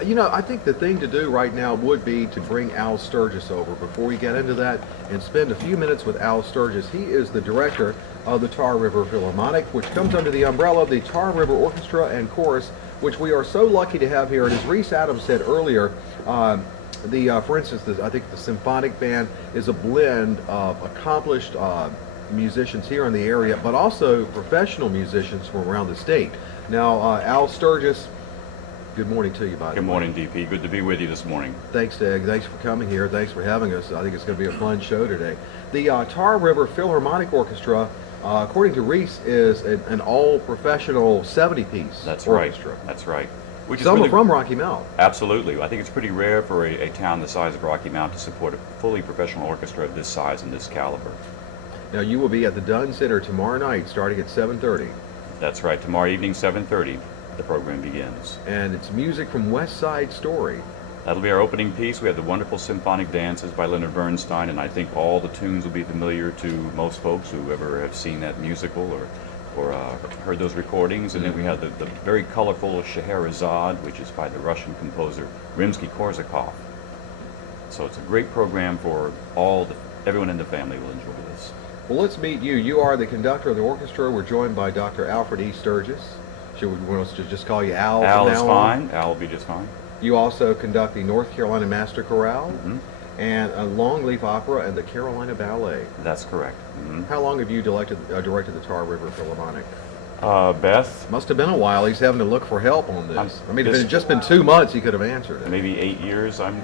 You know, I think the thing to do right now would be to bring Al Sturgis over before we get into that and spend a few minutes with Al Sturgis. He is the director of the Tar River Philharmonic, which comes under the umbrella of the Tar River Orchestra and Chorus, which we are so lucky to have here. And as Reese Adams said earlier, for instance, I think the symphonic band is a blend of accomplished musicians here in the area, but also professional musicians from around the state. Now, Al Sturgis, good morning to you, by the way. Good morning, DP. Good to be with you this morning. Thanks, Doug. Thanks for coming here. Thanks for having us. I think it's going to be a fun show today. The Tar River Philharmonic Orchestra, according to Reese, is an all-professional 70-piece orchestra. Right. That's right. Which Some is really, are from Rocky Mount. Absolutely. I think it's pretty rare for a town the size of Rocky Mount to support a fully professional orchestra of this size and this caliber. Now, you will be at the Dunn Center tomorrow night, starting at 7:30. That's right. Tomorrow evening, 7:30, the program begins. And it's music from West Side Story. That'll be our opening piece. We have the wonderful symphonic dances by Leonard Bernstein, and I think all the tunes will be familiar to most folks who ever have seen that musical or heard those recordings. And then we have the very colorful Scheherazade, which is by the Russian composer Rimsky-Korsakov. So it's a great program for everyone in the family will enjoy this. Well, let's meet you. You are the conductor of the orchestra. We're joined by Dr. Alfred E. Sturgis. Should we want us to just call you Al? Al is fine. Al will be just fine. You also conduct the North Carolina Master Chorale and a Longleaf Opera and the Carolina Ballet. That's correct. How long have you directed the Tar River Philharmonic? Beth? Must have been a while. He's having to look for help on this. I mean, if it had just been 2 months, he could have answered it. Maybe 8 years. I'm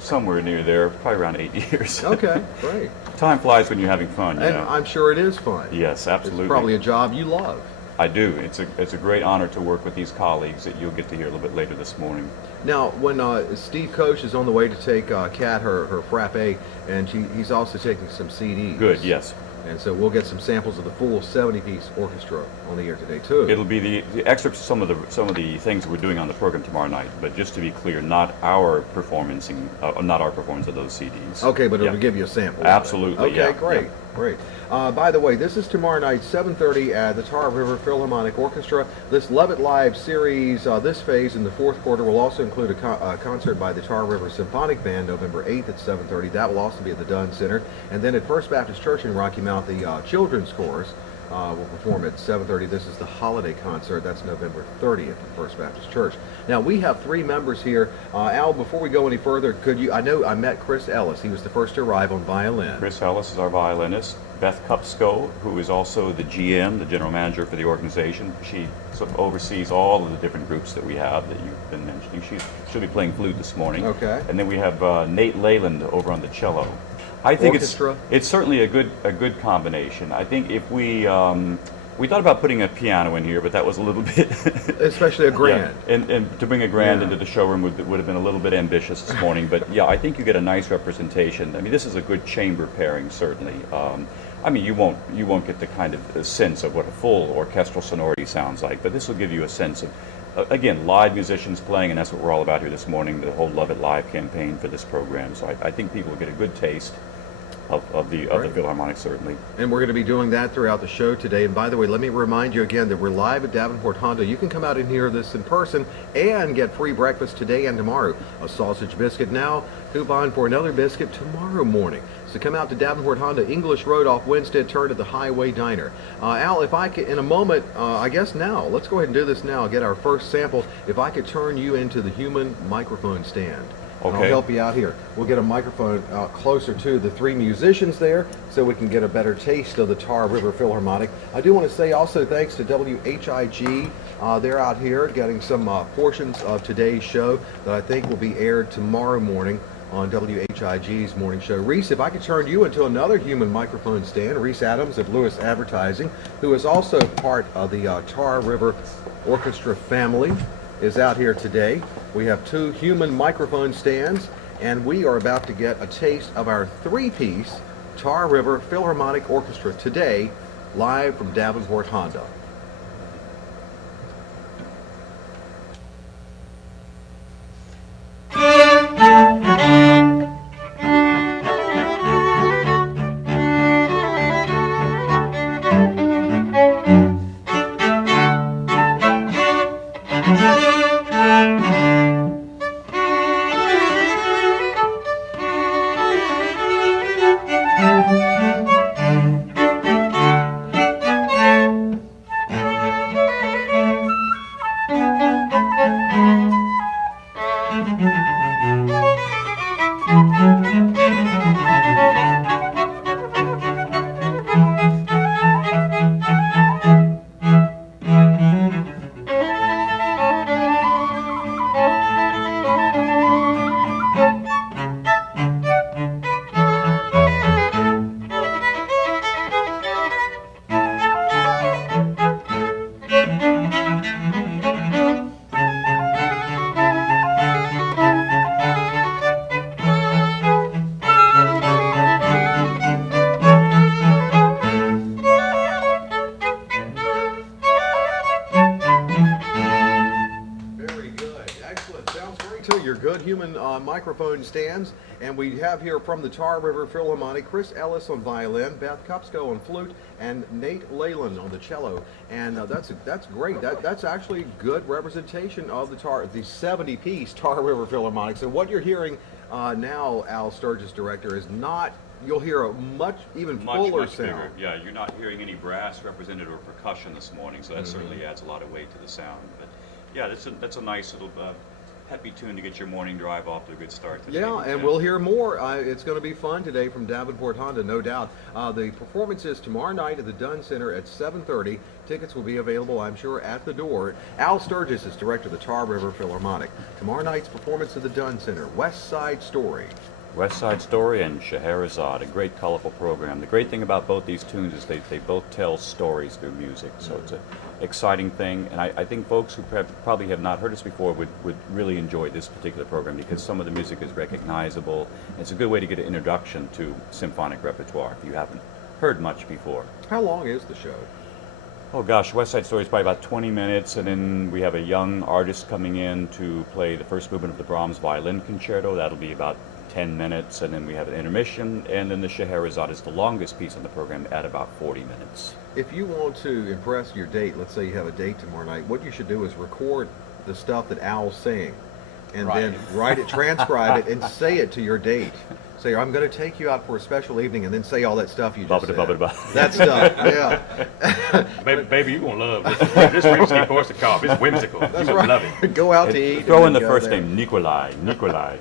somewhere near there, probably around 8 years. Okay, great. Time flies when you're having fun, you And know. I'm sure it is fun. Yes, absolutely. It's probably a job you love. I do. It's a great honor to work with these colleagues that you'll get to hear a little bit later this morning. Now, when Steve Koch is on the way to take Kat her frappe, and he's also taking some CDs. Good, yes. And so we'll get some samples of the full 70-piece orchestra on the air today too. It'll be the excerpts of some of the things we're doing on the program tomorrow night. But just to be clear, not our performance of those CDs. Okay, but it'll give you a sample. Absolutely. Okay, yeah, great, great. By the way, this is tomorrow night, 7:30 at the Tar River Philharmonic Orchestra. This Love It Live series, this phase in the fourth quarter will also include a concert by the Tar River Symphonic Band, November 8th at 7:30. That will also be at the Dunn Center. And then at First Baptist Church in Rocky Mount, the Children's Chorus will perform at 7:30. This is the holiday concert. That's November 30th at First Baptist Church. Now, we have 3 members here. Al, before we go any further, I know I met Chris Ellis. He was the first to arrive on violin. Chris Ellis is our violinist. Beth Kupsko, who is also the GM, the general manager for the organization. She sort of oversees all of the different groups that we have that you've been mentioning. She'll be playing flute this morning. Okay. And then we have Nate Leyland over on the cello. I think it's certainly a good combination. I think if we thought about putting a piano in here, but that was a little bit especially a grand. Yeah. And to bring a grand into the showroom would have been a little bit ambitious this morning. But yeah, I think you get a nice representation. I mean, this is a good chamber pairing, certainly. I mean, you won't get the kind of sense of what a full orchestral sonority sounds like, but this will give you a sense of, again, live musicians playing, and that's what we're all about here this morning, the whole Love It Live campaign for this program. So I think people will get a good taste of the Philharmonic, certainly. And we're going to be doing that throughout the show today. And by the way, let me remind you again that we're live at Davenport Honda. You can come out and hear this in person and get free breakfast today and tomorrow. A sausage biscuit now, coupon for another biscuit tomorrow morning. So come out to Davenport Honda, English Road off Winstead, turn at the Highway Diner. Al, if I could, in a moment, I guess now, let's go ahead and do this now, get our first sample. If I could turn you into the human microphone stand. Okay. I'll help you out here. We'll get a microphone closer to the 3 musicians there so we can get a better taste of the Tar River Philharmonic. I do want to say also thanks to WHIG. They're out here getting some portions of today's show that I think will be aired tomorrow morning on WHIG's morning show. Reese, if I could turn you into another human microphone stand, Reese Adams of Lewis Advertising, who is also part of the Tar River Orchestra family, is out here today. We have 2 human microphone stands, and we are about to get a taste of our 3-piece Tar River Philharmonic Orchestra today, live from Davenport Honda. good human microphone stands. And we have here from the Tar River Philharmonic, Chris Ellis on violin, Beth Kupsko on flute, and Nate Leyland on the cello. And that's great. That's actually good representation of the 70-piece Tar River Philharmonic. So what you're hearing now, Al Sturgis, director, is not. You'll hear a much fuller sound. Bigger. Yeah, you're not hearing any brass represented or percussion this morning, so that certainly adds a lot of weight to the sound. But yeah, that's a nice little peppy tune to get your morning drive off to a good start today. Yeah, and we'll hear more. It's going to be fun today from Davenport Honda, no doubt. The performance is tomorrow night at the Dunn Center at 7:30. Tickets will be available, I'm sure, at the door. Al Sturgis is director of the Tar River Philharmonic. Tomorrow night's performance at the Dunn Center, West Side Story. West Side Story and Scheherazade, a great colorful program. The great thing about both these tunes is they both tell stories through music, so it's an exciting thing, and I think folks who probably have not heard us before would really enjoy this particular program because some of the music is recognizable. It's a good way to get an introduction to symphonic repertoire if you haven't heard much before. How long is the show? Oh gosh, West Side Story is probably about 20 minutes, and then we have a young artist coming in to play the first movement of the Brahms Violin Concerto. That'll be about 10 minutes, and then we have an intermission, and then the Scheherazade is the longest piece on the program at about 40 minutes. If you want to impress your date, let's say you have a date tomorrow night, what you should do is record the stuff that Al's saying, and then write it, transcribe it, and say it to your date. Say, I'm going to take you out for a special evening, and then say all that stuff you just said. That stuff, yeah. Baby, you're going to love this Rimsky-Korsakov. It's whimsical. That's you're right. going to love it. Go out to eat. Throw in the first name, Nikolai. Nikolai,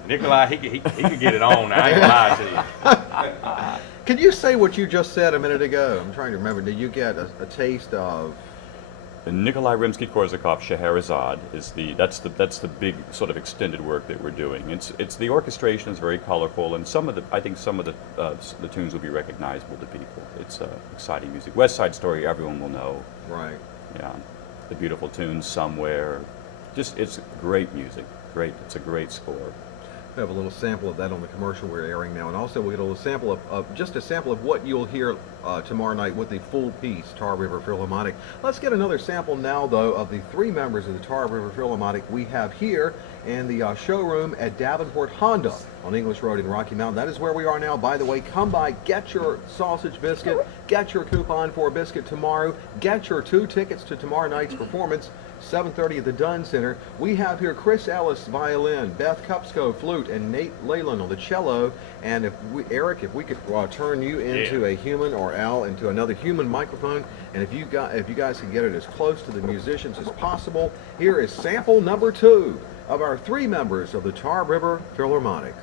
he could get it on. I ain't going to lie to you. Can you say what you just said a minute ago? I'm trying to remember. Did you get a taste of... The Nikolai Rimsky-Korsakov Scheherazade is that's the big sort of extended work that we're doing. It's the orchestration is very colorful, and I think some of the tunes will be recognizable to people. It's exciting music. West Side Story, everyone will know. Right. Yeah, the beautiful tunes somewhere. It's great music. Great. It's a great score. We have a little sample of that on the commercial we're airing now, and also we'll get a little sample of just a sample of what you'll hear tomorrow night with the full piece Tar River Philharmonic. Let's get another sample now, though, of the three members of the Tar River Philharmonic we have here in the showroom at Davenport Honda on English Road in Rocky Mountain. That is where we are now. By the way, come by, get your sausage biscuit, get your coupon for a biscuit tomorrow, get your 2 tickets to tomorrow night's performance. 7:30 at the Dunn Center. We have here Chris Ellis violin, Beth Kupsko flute, and Nate Leyland on the cello. And Eric, if we could turn you into a human, or Al into another human microphone, and if you guys can get it as close to the musicians as possible, here is sample number 2 of our 3 members of the Tar River Philharmonic.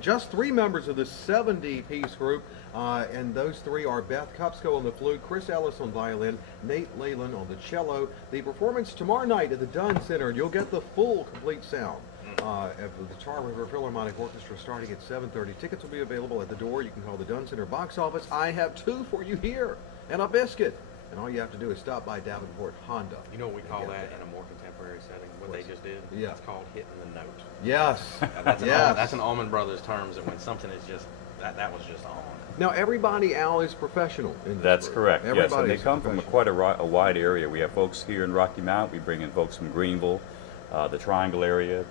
Just 3 members of the 70-piece group, and those 3 are Beth Kupsko on the flute, Chris Ellis on violin, Nate Leyland on the cello. The performance tomorrow night at the Dunn Center, and you'll get the full, complete sound of the Tar River Philharmonic Orchestra starting at 7:30. Tickets will be available at the door. You can call the Dunn Center box office. I have 2 for you here, and a biscuit. and all you have to do is stop by Davenport Honda. You know what we and call get that there. in a more contemporary setting? What What's- they just did? Yeah. It's called hitting the note. Yes. That's an, yes. that's an Allman Brothers terms that when something is just, that was just on. Now everybody, Al, is professional in this That's group. correct. Yes, and Everybody they is come from professional. quite a wide area. We have folks here in Rocky Mount. We bring in folks from Greenville, the Triangle area,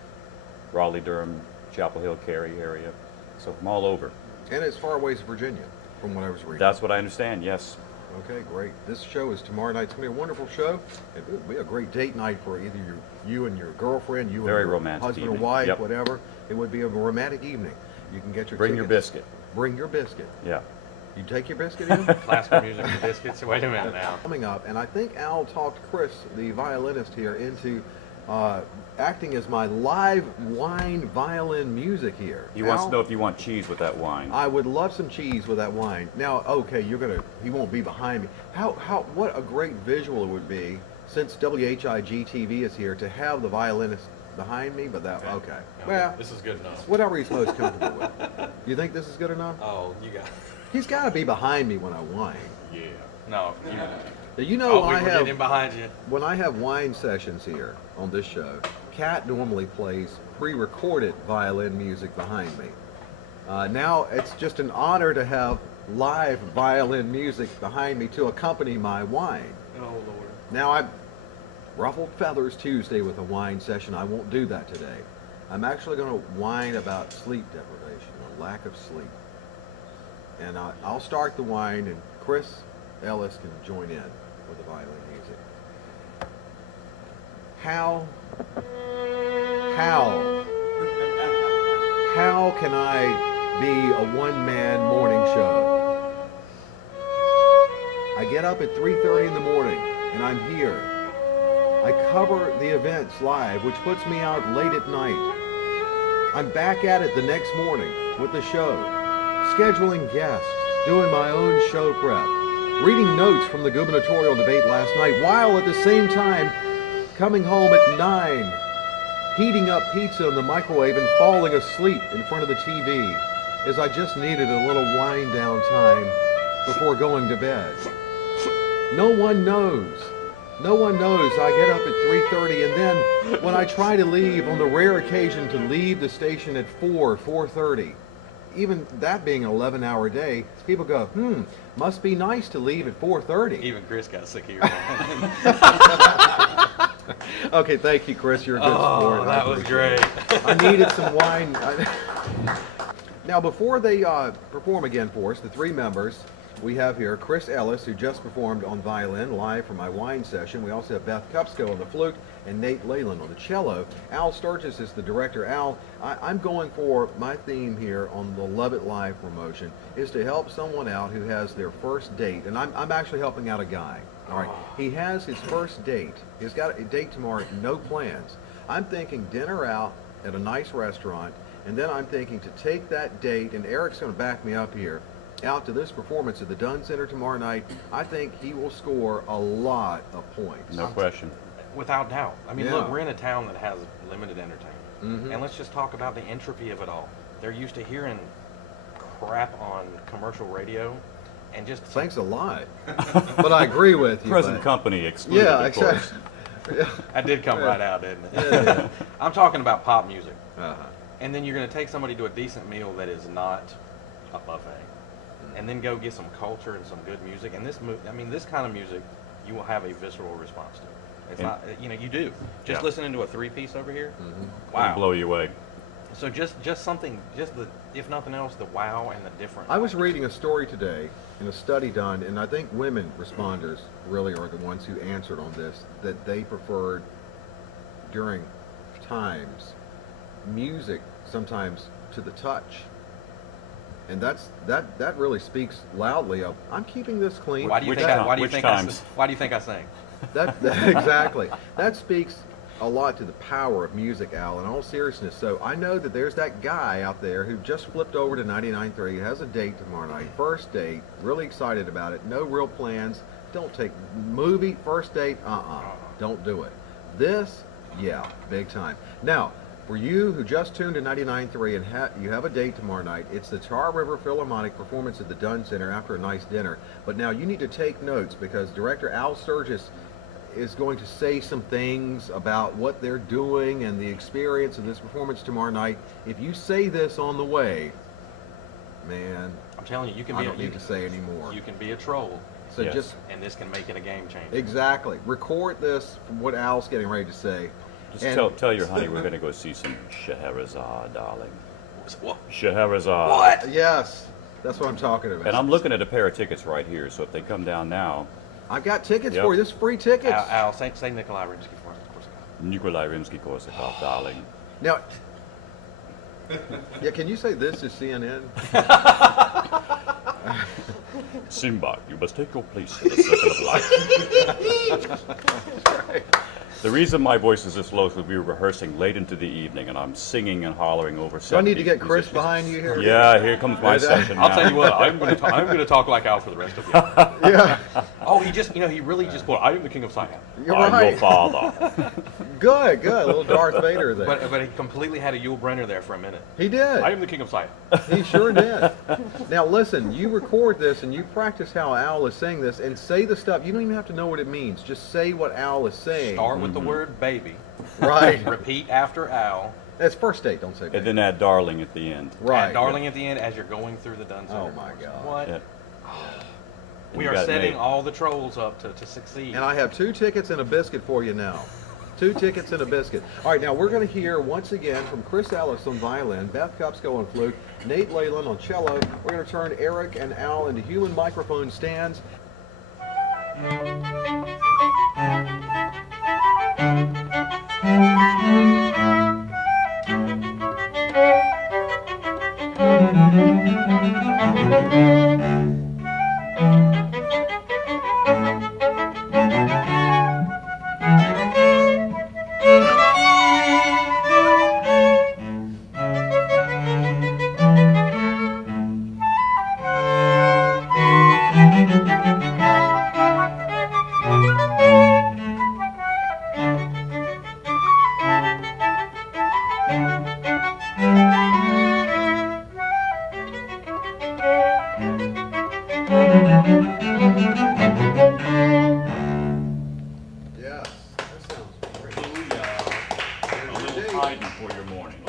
Raleigh, Durham, Chapel Hill, Cary area. So from all over. And as far away as Virginia, from what I was reading. That's what I understand. Yes. Okay, great. This show is tomorrow night. It's going to be a wonderful show. It'll be a great date night for either you and your girlfriend, you Very and your romantic husband or evening. wife, Yep. whatever. It would be a romantic evening. You can get your Bring your tickets. biscuit. Bring your biscuit. Yeah. You take your biscuit in? Classical music and biscuits. Wait a minute now. Coming up, and I think Al talked Chris, the violinist here, into acting as my live wine violin music here. He wants Al, to know if you want cheese with that wine. I would love some cheese with that wine. Now, okay, he won't be behind me. What a great visual it would be, since WHIG TV is here, to have the violinist behind me, but that, okay. Well, This is good enough. whatever he's most comfortable with. You think this is good enough? Oh, you got. He's got to be behind me when I whine. Yeah. No. Now, you know, Oh, we were getting behind you. when I have wine sessions here on this show, Kat normally plays pre-recorded violin music behind me. Now it's just an honor to have live violin music behind me to accompany my wine. Oh Lord. Now I ruffled feathers Tuesday with a wine session. I won't do that today. I'm actually going to whine about sleep deprivation, or lack of sleep. And I'll start the wine, and Chris Ellis can join in with the violin music. How can I be a one-man morning show? I get up at 3:30 in the morning, and I'm here. I cover the events live, which puts me out late at night. I'm back at it the next morning with the show, scheduling guests, doing my own show prep, reading notes from the gubernatorial debate last night, while at the same time coming home at 9, heating up pizza in the microwave and falling asleep in front of the TV, as I just needed a little wind down time before going to bed. No one knows. No one knows I get up at 3:30, and then when I try to leave, on the rare occasion to leave the station at 4:30, even that being an 11-hour day, people go, must be nice to leave at 4:30. Even Chris got sick of your wine. Okay, thank you, Chris. You're a good sport. I That was appreciate great. it. I needed some wine. Now, before they perform again for us, the three members, we have here Chris Ellis, who just performed on violin live for my wine session. We also have Beth Kupsko on the flute and Nate Leyland on the cello. Al Sturgis is the director. Al, I'm going for my theme here on the Love It Live promotion is to help someone out who has their first date. And I'm actually helping out a guy. All right. He has his first date. He's got a date tomorrow, no plans. I'm thinking dinner out at a nice restaurant, and then I'm thinking to take that date, and Eric's going to back me up here, out to this performance at the Dunn Center tomorrow night. I think he will score a lot of points. No question. Without doubt. I mean, Yeah. look, we're in a town that has limited entertainment. And let's just talk about the entropy of it all. They're used to hearing crap on commercial radio and just... Thanks a lot. But I agree with you. Present but- company excluded, Yeah, of course. exactly. That did come right out, didn't it? Yeah. I'm talking about pop music. Uh-huh. And then you're going to take somebody to a decent meal that is not a buffet. And then go get some culture and some good music. And this kind of music, you will have a visceral response to. It's And- not, you do. Just Yeah. listening to a three-piece over here, It'll wow. blow you away. So just something, if nothing else, the wow and the different. I was reading a story today in a study done, and I think women responders really are the ones who answered on this, that they preferred during times music sometimes to the touch. And that really speaks loudly of, I'm keeping this clean. Why do you Which think? time- Why do you which think? times? Why do you think I sing? That exactly. That speaks a lot to the power of music, Al, in all seriousness. So I know that there's that guy out there who just flipped over to 99.3, has a date tomorrow night, first date, really excited about it, no real plans, don't take movie, first date, don't do it. This, yeah, big time. Now, For you who just tuned to 99.3 and you have a date tomorrow night, it's the Tar River Philharmonic performance at the Dunn Center after a nice dinner. But now you need to take notes because director Al Sturgis is going to say some things about what they're doing and the experience of this performance tomorrow night. If you say this on the way, man, I'm telling you, you can I be don't need to say anymore. you can be a troll, So Yes. just and this can make it a game changer. exactly record this from what Al's getting ready to say. Just And- tell your honey we're going to go see some Scheherazade, darling. What? Scheherazade. What? Yes, that's what I'm talking about. And I'm looking at a pair of tickets right here, so if they come down now, I've got tickets Yep. for you. This is free tickets. Al, say Nikolai Rimsky for us. Of course. Nikolai Rimsky-Korsakov, darling. Now, yeah, can you say this is CNN? Simba, you must take your place in the circle of life. The reason my voice is this low is that we were rehearsing late into the evening, and I'm singing and hollering over. Do I need to get Chris musicians. behind you here? Yeah, here comes my section. I'll now. tell you what. I'm going to talk like Al for the rest of you. Yeah, Oh, he really just pulled. I am the king of Siam. you're I'm right. your father. Good, good. A little Darth Vader there. But he completely had a Yul Brynner there for a minute. He did. I am the king of Siam. He sure did. Now listen, you record this and you practice how Al is saying this and say the stuff. You don't even have to know what it means. Just say what Al is saying. Start with the word baby. Right. Repeat after Al. That's first date. Don't say baby. And then add darling at the end. Right. Add darling at the end as you're going through the Dunn Center. Oh, my course. God. What? Yeah. And We you are got it setting made. all the trolls up to succeed. And I have 2 tickets and a biscuit for you now. 2 tickets and a biscuit. All right, now we're going to hear once again from Chris Ellis on violin, Beth Kupsko on flute, Nate Leyland on cello. We're going to turn Eric and Al into human microphone stands. Yes, that sounds great. A little hiding for your morning.